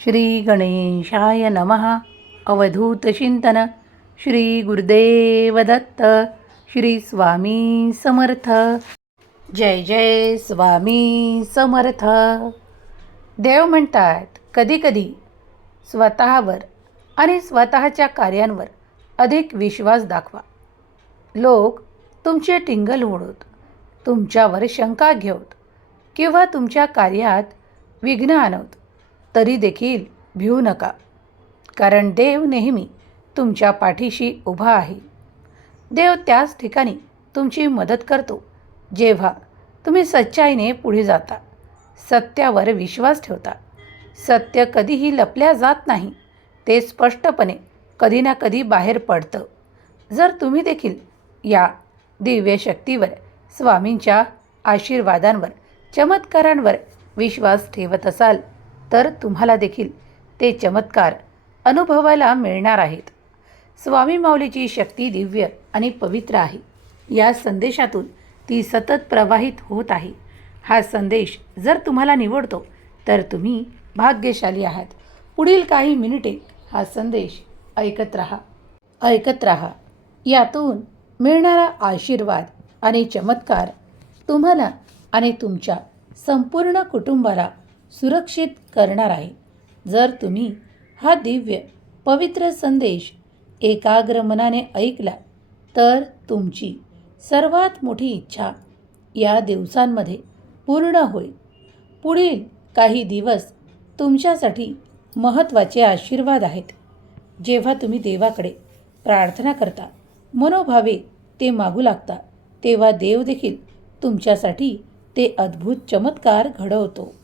श्री गणेशाय नमः. अवधूत चिंतन. श्री गुरुदेव दत्त. श्री स्वामी समर्थ. जय जय स्वामी समर्थ. देव म्हणतात, कधीकधी स्वतःवर आणि स्वतःच्या कार्यांवर अधिक विश्वास दाखवा. लोक तुमचे टिंगल ओढत, तुमच्यावर शंका घेवत किंवा तुमच्या कार्यात विघ्न आणवत, तरी देखील भिवू नका, कारण देव नेहमी तुमच्या पाठीशी उभा आहे. देव त्याच ठिकाणी तुमची मदत करतो जेव्हा तुम्ही सच्चाईने पुढे जाता, सत्यावर विश्वास ठेवता. सत्य कधीही लपल्या जात नाही, ते स्पष्टपणे कधी ना कधी बाहेर पडतं. जर तुम्ही देखील या दिव्य शक्तीवर, स्वामींच्या आशीर्वादांवर, चमत्कारांवर विश्वास ठेवत असाल, तर तुम्हाला देखील ते चमत्कार अनुभवायला मिळणार आहेत. स्वामी माऊलीची शक्ती दिव्य आणि पवित्र आहे. या संदेशातून ती सतत प्रवाहित होत आहे. हा संदेश जर तुम्हाला निवडतो तर तुम्ही भाग्यशाली आहात. पुढील काही मिनिटे हा संदेश ऐकत राहा. यातून मिळणारा आशीर्वाद आणि चमत्कार तुम्हाला आणि तुमच्या संपूर्ण कुटुंबाला सुरक्षित करणार आहे. जर तुम्ही हा दिव्य पवित्र संदेश एकाग्र मनाने ऐकला, तर तुमची सर्वात मोठी इच्छा या दिवसांमध्ये पूर्ण होईल. पुढील काही दिवस तुमच्यासाठी महत्त्वाचे आशीर्वाद आहेत. जेव्हा तुम्ही देवाकडे प्रार्थना करता, मनोभावे ते मागू लागता, तेव्हा देव देखील तुमच्यासाठी ते अद्भुत चमत्कार घडवतो.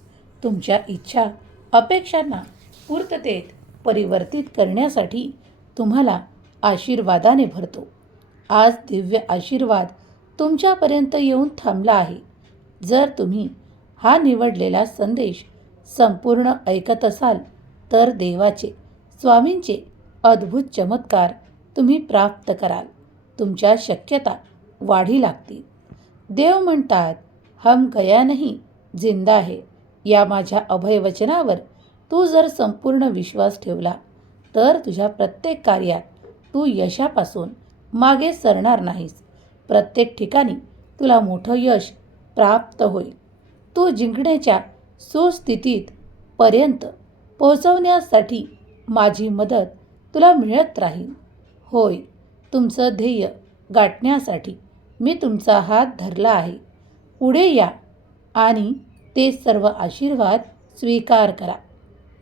तुमच्या इच्छा, अपेक्षांना पूर्ततेत परिवर्तित करण्यासाठी तुम्हाला आशीर्वादाने भरतो. आज दिव्य आशीर्वाद तुमच्यापर्यंत येऊन थांबला आहे. जर तुम्ही हा निवडलेला संदेश संपूर्ण ऐकत असाल, तर देवाचे, स्वामींचे अद्भुत चमत्कार तुम्ही प्राप्त कराल. तुमच्या शक्यता वाढी लागतील. देव म्हणतात, हम गया नहीं जिंदा है. या माझ्या अभयवचनावर तू जर संपूर्ण विश्वास ठेवला, तर तुझ्या प्रत्येक कार्यात तू यशापासून मागे सरणार नाहीस. प्रत्येक ठिकाणी तुला मोठं यश प्राप्त होईल. तू जिंकण्याच्या सुस्थितीत पर्यंत पोहोचवण्यासाठी माझी मदत तुला मिळत राहील. होय, तुमचं ध्येय गाठण्यासाठी मी तुमचा हात धरला आहे. पुढे या आणि ते सर्व आशीर्वाद स्वीकार करा.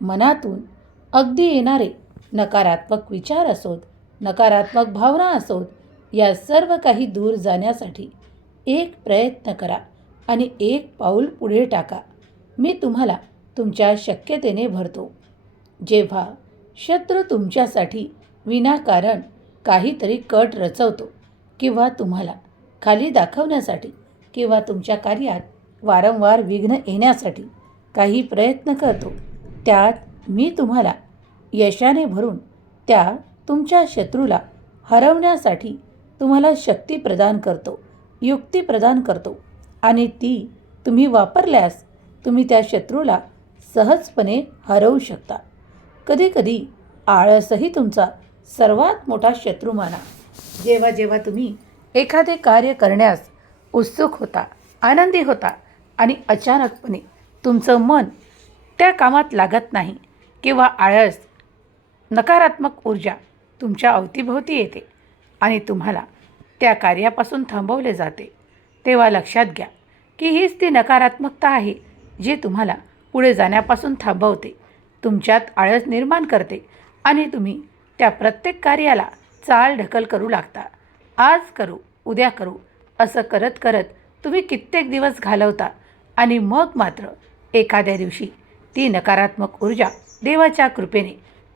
मनातून अगदी येणारे नकारात्मक विचार असोत, नकारात्मक भावना असोत, या सर्व काही दूर जाण्यासाठी एक प्रयत्न करा आणि एक पाऊल पुढे टाका. मी तुम्हाला तुमच्या शक्यतेने भरतो. जेव्हा शत्रू तुमच्यासाठी विनाकारण काहीतरी कट रचवतो किंवा तुम्हाला खाली दाखवण्यासाठी किंवा तुमच्या कार्यात वारंवार विघ्न येण्यासाठी काही प्रयत्न करतो, त्यात मी तुम्हाला यशाने भरून त्या तुमच्या शत्रूला हरवण्यासाठी तुम्हाला शक्ती प्रदान करतो, युक्ती प्रदान करतो आणि ती तुम्ही वापरल्यास तुम्ही त्या शत्रूला सहजपणे हरवू शकता. कधीकधी आळसही तुमचा सर्वात मोठा शत्रू माना. जेव्हा जेव्हा तुम्ही एखादे कार्य करण्यास उत्सुक होता, आनंदी होता आणि अचानकपणे तुमचं मन त्या कामात लागत नाही किंवा आळस, नकारात्मक ऊर्जा तुमच्या अवतीभोवती येते आणि तुम्हाला त्या कार्यापासून थांबवले जाते, तेव्हा लक्षात घ्या की हीच ती नकारात्मकता आहे जी तुम्हाला पुढे जाण्यापासून थांबवते, तुमच्यात आळस निर्माण करते आणि तुम्ही त्या प्रत्येक कार्याला चाल ढकल करू लागता. आज करू, उद्या करू असं करत करत तुम्ही कित्येक दिवस घालवता आणि मग मात्र एखाद्या दिवशी ती नकारात्मक ऊर्जा देवाच्या कृपेने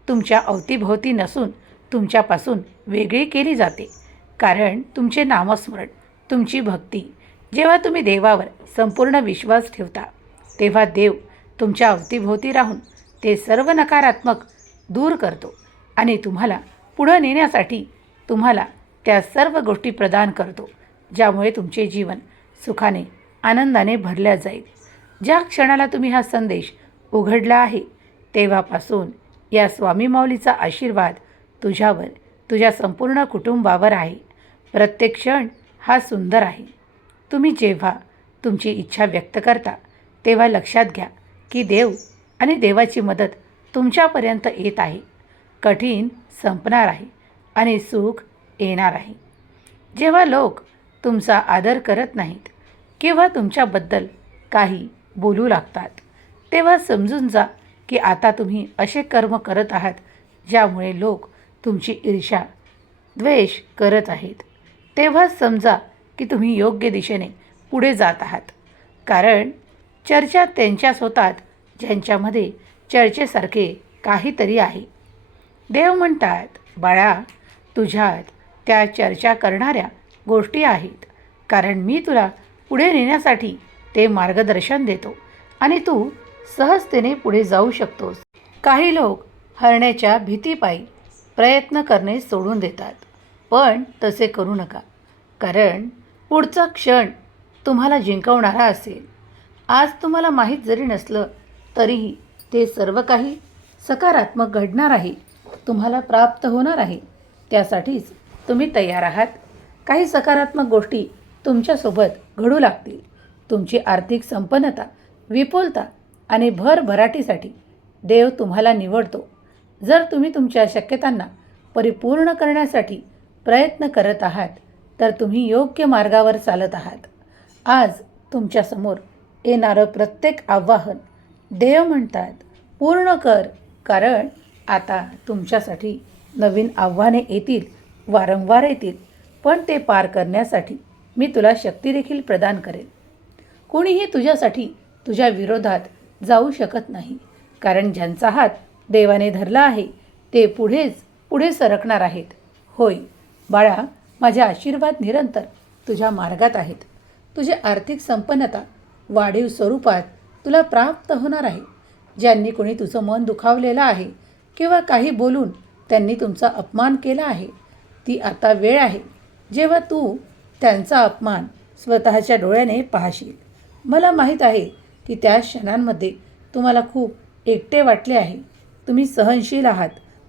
तुमच्या अवतीभोवती नसून तुमच्यापासून वेगळी केली जाते. कारण तुमचे नामस्मरण, तुमची भक्ती, जेव्हा तुम्ही देवावर संपूर्ण विश्वास ठेवता, तेव्हा देव तुमच्या अवतीभोवती राहून ते सर्व नकारात्मक दूर करतो आणि तुम्हाला पुढं नेण्यासाठी तुम्हाला त्या सर्व गोष्टी प्रदान करतो, ज्यामुळे तुमचे जीवन सुखाने, आनंदाने भरल्या जाईल. ज्या क्षणाला तुम्ही हा संदेश उघडला आहे, तेव्हापासून या स्वामी माऊलीचा आशीर्वाद तुझ्यावर, तुझ्या संपूर्ण कुटुंबावर आहे. प्रत्येक क्षण हा सुंदर आहे. तुम्ही जेव्हा तुमची इच्छा व्यक्त करता तेव्हा लक्षात घ्या की देव आणि देवाची मदत तुमच्यापर्यंत येत आहे. कठीण संपणार आहे आणि सुख येणार आहे. जेव्हा लोक तुमचा आदर करत नाहीत किंवा तुमच्याबद्दल काही बोलू लागतात, तेव्हा समजून जा की आता तुम्ही असे कर्म करत आहात ज्यामुळे लोक तुमची ईर्ष्या, द्वेष करत आहेत. तेव्हा समजा की तुम्ही योग्य दिशेने पुढे जात आहात. कारण चर्चा त्यांच्याच होतात ज्यांच्यामध्ये चर्चेसारखे काहीतरी आहे. देव म्हणतात, बाळा, तुझ्यात त्या चर्चा करणाऱ्या गोष्टी आहेत. कारण मी तुला पुढे नेण्यासाठी ते मार्गदर्शन देतो आणि तू सहजतेने पुढे जाऊ शकतोस. काही लोक हरण्याच्या भीतीपायी प्रयत्न करणे सोडून देतात, पण तसे करू नका. कारण पुढचा क्षण तुम्हाला जिंकवणारा असेल. आज तुम्हाला माहीत जरी नसलं तरीही ते सर्व काही सकारात्मक घडणार आहे, तुम्हाला प्राप्त होणार आहे. त्यासाठीच तुम्ही तयार आहात. काही सकारात्मक गोष्टी तुमच्यासोबत घडू लागतील. तुमची आर्थिक संपन्नता, विपुलता आणि भरभराटीसाठी देव तुम्हाला निवडतो. जर तुम्ही तुमच्या शक्यतांना परिपूर्ण करण्यासाठी प्रयत्न करत आहात तर तुम्ही योग्य मार्गावर चालत आहात. आज तुमच्यासमोर येणारं प्रत्येक आव्हान देव म्हणतात पूर्ण कर. कारण आता तुमच्यासाठी नवीन आव्हाने येतील, वारंवार येतील, पण ते पार करण्यासाठी मी तुला शक्ती देखील प्रदान करेन. कोणीही तुझ्यासाठी तुझ्या विरोधात जाऊ शकत नाही. कारण ज्यांचा हात देवाने धरला आहे ते पुढे सरकणार आहेत. होय बाळा, माझे आशीर्वाद निरंतर तुझ्या मार्गात आहेत. तुझी आर्थिक संपन्नता वाढीव स्वरूपात तुला प्राप्त होणार आहे. ज्यांनी कोणी तुझं मन दुखावलेलं आहे किंवा काही बोलून त्यांनी तुमचा अपमान केला आहे, ती आता वेळ आहे जेव्हा तू त्यांचा अपमान स्वतःच्या डोळ्याने पाहशील. मला माहीत आहे की त्या क्षणांमध्ये तुम्हाला खूप एकटे वाटले आहे. तुम्ही सहनशील आहात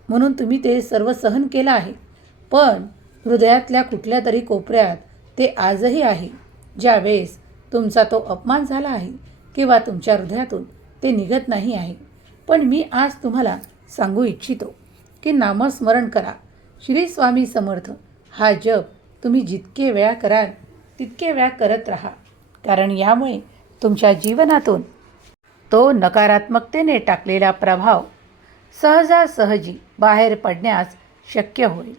म्हणून तुम्ही ते सर्व सहन केलं आहे. पण हृदयातल्या कुठल्या तरी कोपऱ्यात ते आजही आहे. ज्यावेळेस तुमचा तो अपमान झाला आहे किंवा तुमच्या हृदयातून ते निघत नाही आहे. पण मी आज तुम्हाला सांगू इच्छितो की नामस्मरण करा. श्री स्वामी समर्थ हा जप तुम्ही जितके वेळा कराल तितके वेळा करत राहा. कारण यामुळे तुमच्या जीवनातून तो नकारात्मकतेने टाकलेला प्रभाव सहजासहजी बाहेर पडण्यास शक्य होईल.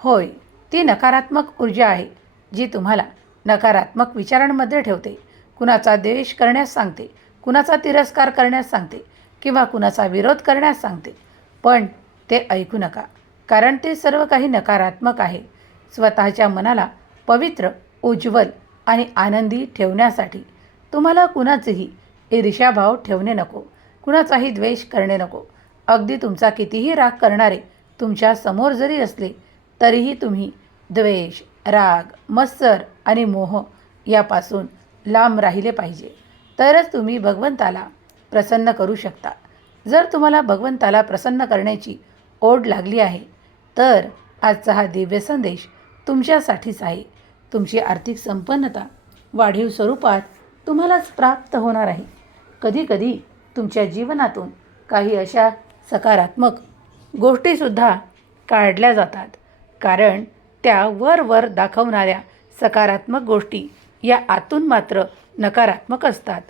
होय, ती नकारात्मक ऊर्जा आहे जी तुम्हाला नकारात्मक विचारांमध्ये ठेवते, कुणाचा द्वेष करण्यास सांगते, कुणाचा तिरस्कार करण्यास सांगते किंवा कुणाचा विरोध करण्यास सांगते. पण ते ऐकू नका, कारण ते सर्व काही नकारात्मक आहे. स्वतःच्या मनाला पवित्र, उज्ज्वल आणि आनंदी ठेवण्यासाठी तुम्हाला कुणाचेही ईर्ष्याभाव ठेवणे नको, कुणाचाही द्वेष करणे नको. अगदी तुमचा कितीही राग करणारे तुमच्या समोर जरी असले तरीही तुम्ही द्वेष, राग, मत्सर आणि मोह यापासून लांब राहिले पाहिजे. तरच तुम्ही भगवंताला प्रसन्न करू शकता. जर तुम्हाला भगवंताला प्रसन्न करण्याची ओढ लागली आहे तर आजचा हा दिव्य संदेश तुमच्यासाठीच आहे. तुमची आर्थिक संपन्नता वाढीव स्वरूपात तुम्हालाच प्राप्त होणार आहे. कधीकधी तुमच्या जीवनातून काही अशा सकारात्मक गोष्टीसुद्धा काढल्या जातात. कारण त्या वर दाखवणाऱ्या सकारात्मक गोष्टी या आतून मात्र नकारात्मक असतात.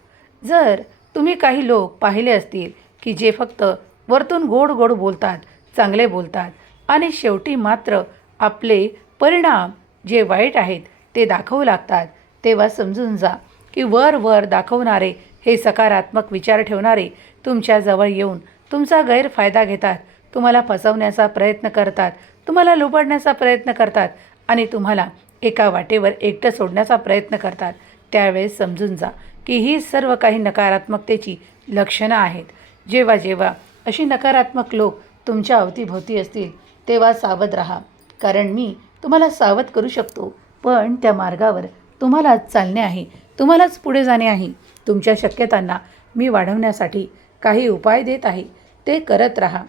जर तुम्ही काही लोक पाहिले असतील की जे फक्त वरतून गोड गोड बोलतात, चांगले बोलतात आणि शेवटी मात्र आपले परिणाम जे वाईट आहेत ते दाखवू लागतात, तेव्हा समजून जा की वर दाखवणारे हे सकारात्मक विचार ठेवणारे तुमच्याजवळ येऊन तुमचा गैरफायदा घेतात, तुम्हाला फसवण्याचा प्रयत्न करतात, तुम्हाला लुबाडण्याचा प्रयत्न करतात आणि तुम्हाला एका वाटेवर एकटं सोडण्याचा प्रयत्न करतात. त्यावेळेस समजून जा की ही सर्व काही नकारात्मकतेची लक्षणं आहेत. जेव्हा जेव्हा अशी नकारात्मक लोक तुमच्या अवतीभोवती असतील तेव्हा सावध राहा. कारण मी तुम्हाला सावध करू शकतो, पण त्या मार्गावर तुम्हालाच चालणे आहे, तुम्हालाच पुढे जाणे आहे. तुमच्या शक्यतांना मी वाढवण्यासाठी काही उपाय देत आहे. ते करत राहा.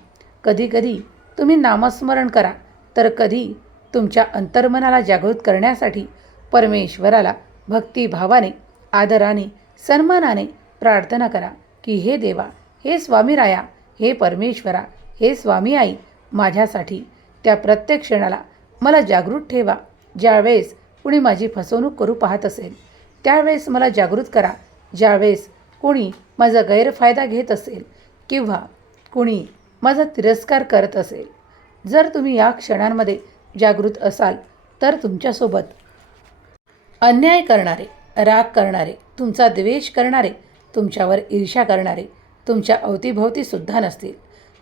कधीकधी तुम्ही नामस्मरण करा, तर कधी तुमच्या अंतर्मनाला जागृत करण्यासाठी परमेश्वराला भक्तिभावाने, आदराने, सन्मानाने प्रार्थना करा की हे देवा, हे स्वामी राया, हे परमेश्वरा, हे स्वामी आई, माझ्यासाठी त्या प्रत्येक क्षणाला मला जागृत ठेवा. ज्यावेळेस कुणी माझी फसवणूक करू पाहत असेल त्यावेळेस मला जागृत करा. ज्यावेळेस कोणी माझा गैरफायदा घेत असेल किंवा कोणी माझा तिरस्कार करत असेल, जर तुम्ही या क्षणांमध्ये जागृत असाल तर तुमच्यासोबत अन्याय करणारे, राग करणारे, तुमचा द्वेष करणारे, तुमच्यावर ईर्ष्या करणारे तुमच्या अवतीभोवतीसुद्धा नसतील.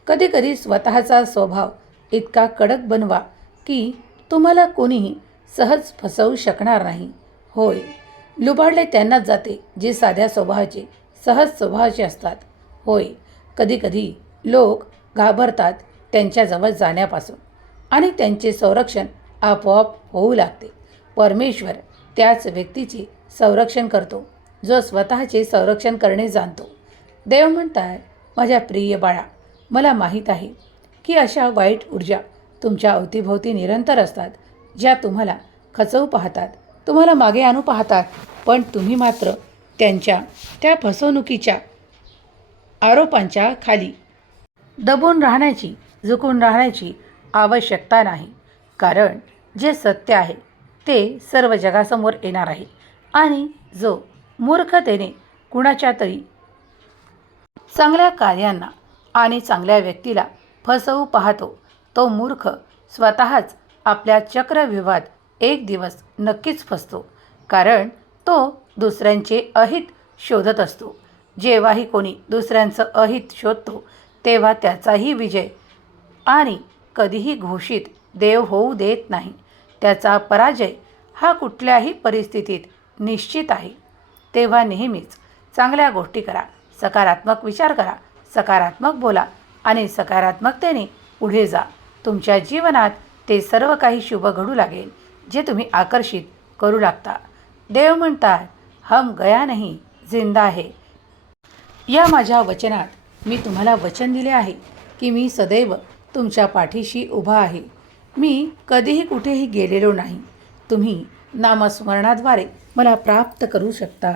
कधीकधी स्वतःचा स्वभाव इतका कडक बनवा की तुम्हाला कोणीही सहज फसवू शकणार नाही. होय, लुबाडले त्यांनाच जाते जे साध्या स्वभावाचे, सहज स्वभावाचे असतात. होय, कधीकधी लोक घाबरतात त्यांच्याजवळ जाण्यापासून आणि त्यांचे संरक्षण आपोआप होऊ लागते. परमेश्वर त्याच व्यक्तीचे संरक्षण करतो जो स्वतःचे संरक्षण करणे जाणतो. देव म्हणतात, माझ्या प्रिय बाळा, मला माहीत आहे की अशा वाईट ऊर्जा तुमच्या अवतीभोवती निरंतर असतात, ज्या तुम्हाला खचवू पाहतात, तुम्हाला मागे आणू पाहतात. पण तुम्ही मात्र त्यांच्या त्या फसवणुकीच्या आरोपांच्या खाली दबून राहण्याची, झुकून राहण्याची आवश्यकता नाही. कारण जे सत्य आहे ते सर्व जगासमोर येणार आहे आणि जो मूर्खतेने कुणाच्या तरी चांगल्या कार्यांना आणि चांगल्या व्यक्तीला फसवू पाहतो, तो मूर्ख स्वतःच आपल्या चक्रव्यूहात एक दिवस नक्कीच फसतो. कारण तो दुसऱ्यांचे अहित शोधत असतो. जेव्हाही कोणी दुसऱ्यांचं अहित शोधतो तेव्हा त्याचाही विजय आणि कधीही घोषित देव होऊ देत नाही. त्याचा पराजय हा कुठल्याही परिस्थितीत निश्चित आहे. तेव्हा नेहमीच चांगल्या गोष्टी करा, सकारात्मक विचार करा, सकारात्मक बोला आणि सकारात्मकतेने पुढे जा. तुमच्या जीवनात ते सर्व काही शुभ घडू लागेल जे तुम्ही आकर्षित करू लागता. देव म्हणतात, हम गया नहीं, जिंदा है. या माझ्या वचनात मी तुम्हाला वचन दिले आहे की मी सदैव तुमच्या पाठीशी उभा आहे. मी कधीही कुठेही गेलेलो नाही. तुम्ही नामस्मरणाद्वारे मला प्राप्त करू शकता.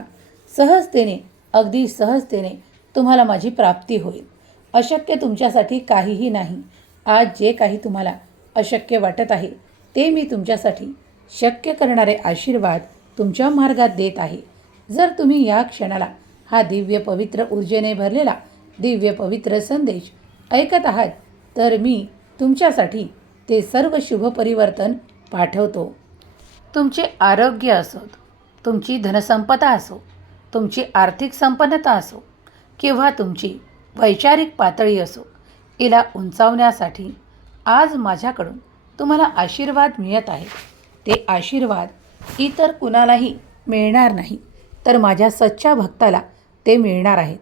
सहजतेने, अगदी सहजतेने तुम्हाला माझी प्राप्ती होईल. अशक्य तुमच्यासाठी काहीही नाही. आज जे काही तुम्हाला अशक्य वाटत आहे ते मी तुमच्यासाठी शक्य करणारे आशीर्वाद तुमच्या मार्गात देत आहे. जर तुम्ही या क्षणाला हा दिव्य पवित्र ऊर्जेने भरलेला दिव्य पवित्र संदेश ऐकत आहात तर मी तुमच्यासाठी ते सर्व शुभ परिवर्तन पाठवतो. तुमचे आरोग्य असोत, तुमची धनसंपदा असो, तुमची आर्थिक संपन्नता असो किंवा तुमची वैचारिक पातळी असो, हिला उंचावण्यासाठी आज माझ्याकडून तुम्हाला आशीर्वाद मिळत आहे. ते आशीर्वाद इतर कुणालाही मिळणार नाही, तर माझ्या सच्च्या भक्ताला ते मिळणार आहेत.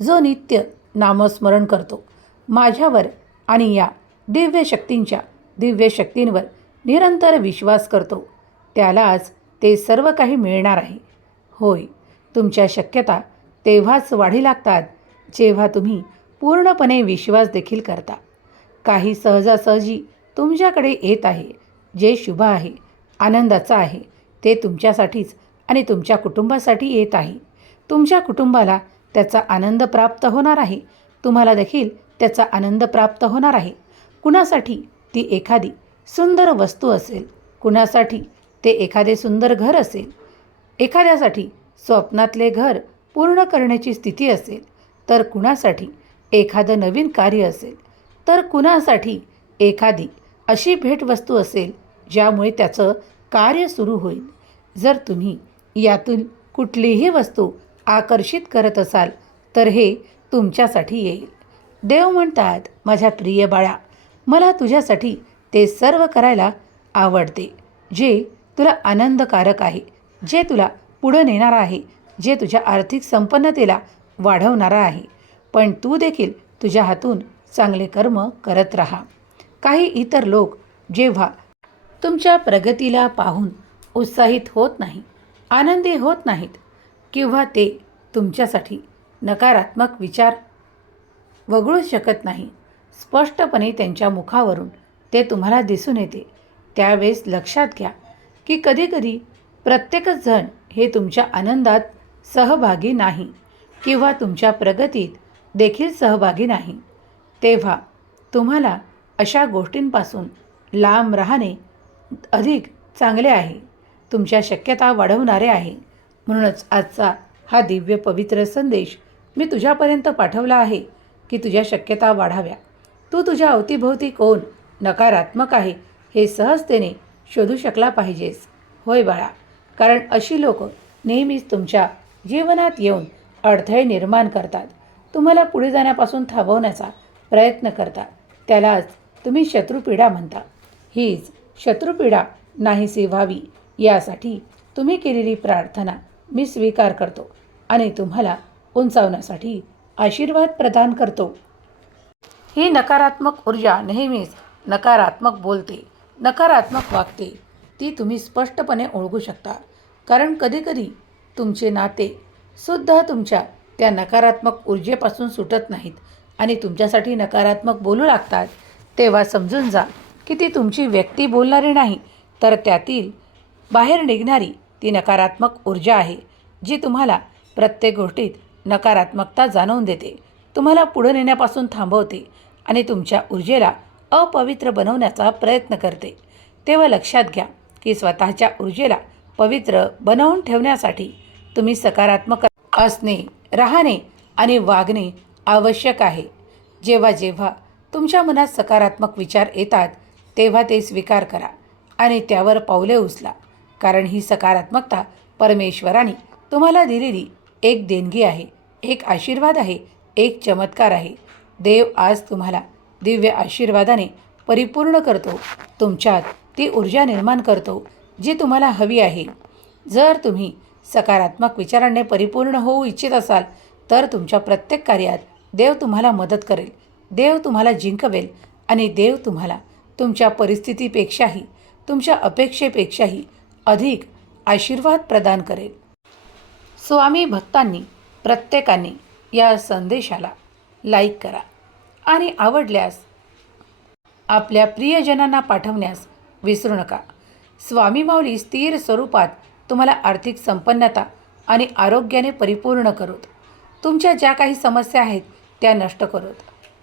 जो नित्य नामस्मरण करतो, माझ्यावर आणि या दिव्य शक्तींवर निरंतर विश्वास करतो, त्यालाच ते सर्व काही मिळणार आहे. होय, तुमच्या शक्यता तेव्हाच वाढी लागतात जेव्हा तुम्ही पूर्णपणे विश्वास देखील करता. काही सहजासहजी तुमच्याकडे येत आहे जे शुभ आहे, आनंदाचं आहे. ते तुमच्यासाठीच आणि तुमच्या कुटुंबासाठी येत आहे. तुमच्या कुटुंबाला त्याचा आनंद प्राप्त होणार आहे. तुम्हाला देखील त्याचा आनंद प्राप्त होणार आहे. कुणासाठी ती एखादी सुंदर वस्तू असेल, कुणासाठी ते एखादे सुंदर घर असेल, एखाद्यासाठी स्वप्नातले घर पूर्ण करण्याची स्थिती असेल, तर कुणासाठी एखादं नवीन कार्य असेल, तर कुणासाठी एखादी अशी भेटवस्तू असेल ज्यामुळे त्याचं कार्य सुरू होईल. जर तुम्ही यातून कुठलीही वस्तू आकर्षित करत असाल तर हे तुमच्यासाठी येईल. देव म्हणतात, माझ्या प्रिय बाळा, मला तुझ्यासाठी ते सर्व करायला आवडते जे तुला आनंदकारक आहे, जे तुला पुढं नेणारं आहे, जे तुझ्या आर्थिक संपन्नतेला वाढवणारं आहे. पण तू देखील तुझ्या हातून चांगले कर्म करत राहा. काही इतर लोक जेव्हा तुमच्या प्रगतीला पाहून उत्साहित होत नाही, आनंदी होत नाहीत किंवा ते तुमच्यासाठी नकारात्मक विचार वगळूच शकत नाही. स्पष्टपणे त्यांच्या मुखावरून ते तुम्हाला दिसून येते. त्यावेळेस लक्षात घ्या की कधीकधी प्रत्येकच जण हे तुमच्या आनंदात सहभागी नाही किंवा तुमच्या प्रगतीत देखील सहभागी नाही. तेव्हा तुम्हाला अशा गोष्टींपासून लांब राहणे अधिक चांगले आहे, तुमच्या शक्यता वाढवणारे आहे. म्हणूनच आजचा हा दिव्य पवित्र संदेश मी तुझ्यापर्यंत पाठवला आहे की तुझ्या शक्यता वाढाव्या. तू तुझ्या अवतीभोवती कोण नकारात्मक आहे हे सहजतेने शोधू शकला पाहिजेस. होय बाळा, कारण अशी लोक नेहमीच तुमच्या जीवनात येऊन अडथळे निर्माण करतात, तुम्हाला पुढे जाण्यापासून थांबवण्याचा प्रयत्न करतात. त्यालाच तुम्ही शत्रुपीडा म्हणता. हीच शत्रुपीडा नाहीशी व्हावी यासाठी तुम्ही केलेली प्रार्थना मी स्वीकार करतो आणि तुम्हाला उंचावण्यासाठी आशीर्वाद प्रदान करतो. ही नकारात्मक ऊर्जा नेहमीच नकारात्मक बोलते, नकारात्मक वागते. ती तुम्ही स्पष्टपणे ओळखू शकता, कारण कधीकधी तुमचे नाते सुद्धा तुमच्या त्या नकारात्मक ऊर्जेपासून सुटत नाहीत आणि तुमच्यासाठी नकारात्मक बोलू लागतात. तेव्हा समजून जा की ती तुमची व्यक्ती बोलणारी नाही, तर त्यातील बाहेर निघणारी ती नकारात्मक ऊर्जा आहे, जी तुम्हाला प्रत्येक गोष्टीत नकारात्मकता जाणवून देते, तुम्हाला पुढे नेण्यापासून थांबवते आणि तुमच्या ऊर्जेला अपवित्र बनवण्याचा प्रयत्न करते. तेव्हा लक्षात घ्या की स्वतःच्या ऊर्जेला पवित्र बनवून ठेवण्यासाठी तुम्ही सकारात्मक असणे, राहणे आणि वागणे आवश्यक आहे. जेव्हा जेव्हा तुमच्या मनात सकारात्मक विचार येतात तेव्हा ते स्वीकार करा आणि त्यावर पावले उचला, कारण ही सकारात्मकता परमेश्वराने तुम्हाला दिलेली एक देणगी आहे, एक आशीर्वाद आहे, एक चमत्कार आहे. देव आज तुम्हाला दिव्य आशीर्वादाने परिपूर्ण करतो, तुमच्यात ती ऊर्जा निर्माण करतो जी तुम्हाला हवी आहे. जर तुम्ही सकारात्मक विचारांनी परिपूर्ण होऊ इच्छित असाल तर तुमच्या प्रत्येक कार्यात देव तुम्हाला मदत करेल, देव तुम्हाला जिंकवेल आणि देव तुम्हाला तुमच्या परिस्थितीपेक्षाही, तुमच्या अपेक्षेपेक्षाही अधिक आशीर्वाद प्रदान करेल. स्वामी भक्तांनी प्रत्येकाने या संदेशाला लाईक करा आणि आवडल्यास आपल्या प्रियजनांना पाठवण्यास विसरू नका. स्वामी माऊली स्थिर स्वरूपात तुम्हाला आर्थिक संपन्नता आणि आरोग्याने परिपूर्ण करोत. तुमच्या ज्या काही समस्या आहेत त्या नष्ट करोत.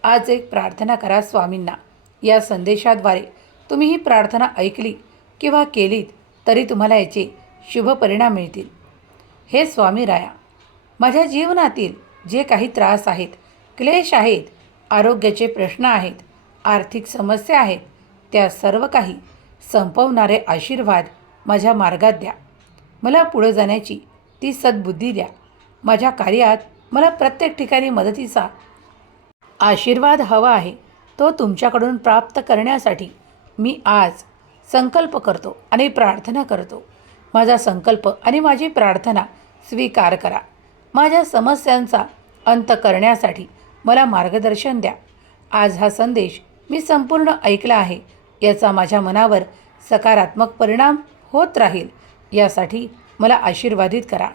आज एक प्रार्थना करा स्वामींना. या संदेशाद्वारे तुम्ही ही प्रार्थना ऐकली किंवा केलीत तरी तुम्हाला याचे शुभ परिणाम मिळतील. हे स्वामी राया, माझ्या जीवनातील जे काही त्रास आहेत, क्लेश आहेत, आरोग्याचे प्रश्न आहेत, आर्थिक समस्या आहेत, त्या सर्व काही संपवणारे आशीर्वाद माझ्या मार्गात द्या. मला पुढे जाण्याची ती सद्बुद्धी द्या. माझ्या कार्यात मला प्रत्येक ठिकाणी मदतीचा आशीर्वाद हवा आहे. तो तुमच्याकडून प्राप्त करण्यासाठी मी आज संकल्प करतो आणि प्रार्थना करतो. माझा संकल्प आणि माझी प्रार्थना स्वीकार करा. माझ्या समस्यांचा अंत करण्यासाठी मला मार्गदर्शन द्या. आज हा संदेश मी संपूर्ण ऐकला आहे, याचा माझ्या मनावर सकारात्मक परिणाम होत राहील यासाठी मला आशीर्वादित करा.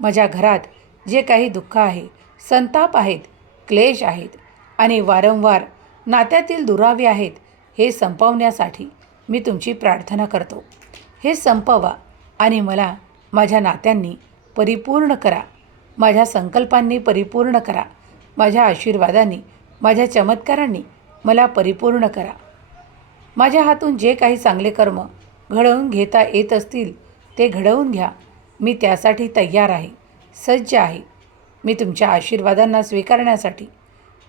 माझ्या घरात जे काही दुःख आहे, संताप आहेत, क्लेश आहेत आणि वारंवार नात्यातील दुरावे आहेत, हे संपवण्यासाठी मी तुमची प्रार्थना करतो. हे संपवा आणि मला माझ्या नात्यांनी परिपूर्ण करा, माझ्या संकल्पांनी परिपूर्ण करा, माझ्या आशीर्वादांनी, माझ्या चमत्कारांनी मला परिपूर्ण करा. माझ्या हातून जे काही चांगले कर्म घडवून घेता येत असतील ते घडवून घ्या. मी त्यासाठी तयार आहे, सज्ज आहे. मी तुमच्या आशीर्वादांना स्वीकारण्यासाठी,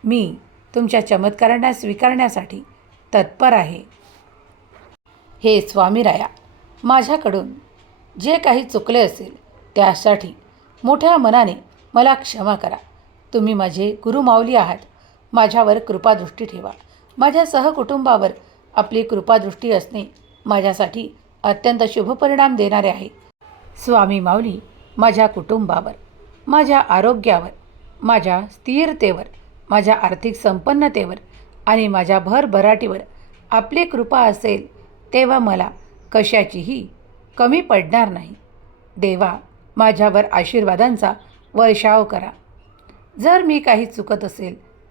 मी तुमच्या चमत्कारांना स्वीकारण्यासाठी तत्पर आहे. हे स्वामीराया, माझ्याकडून जे काही चुकले असेल त्यासाठी मोठ्या मनाने मला क्षमा करा. तुम्ही माझे गुरुमाऊली आहात. माझ्यावर कृपादृष्टी ठेवा. माझ्या सहकुटुंबावर आपली कृपादृष्टी असणे माझ्यासाठी अत्यंत शुभ परिणाम देणारे आहे. स्वामी माऊली माझ्या कुटुंबावर, माझ्या आरोग्यावर, माझ्या स्थिरतेवर, माझ्या आर्थिक संपन्नतेवर आणि माझ्या भरभराटीवर आपली कृपा असेल तेव्हा मला कशाचीही कमी पडणार नाही. देवा, माझ्यावर आशीर्वादांचा वर्षाव करा. जर मी काही चुकत असेल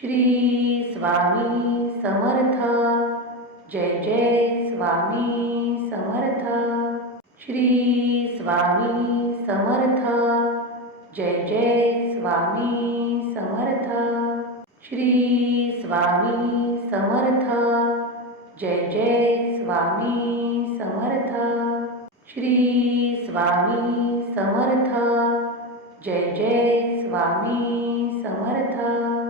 श्री स्वामी समर्थ. जय जय स्वामी समर्थ. श्री स्वामी समर्थ. जय जय स्वामी समर्थ. श्री स्वामी समर्थ. जय जय स्वामी समर्थ. श्री स्वामी समर्थ. जय जय स्वामी समर्थ.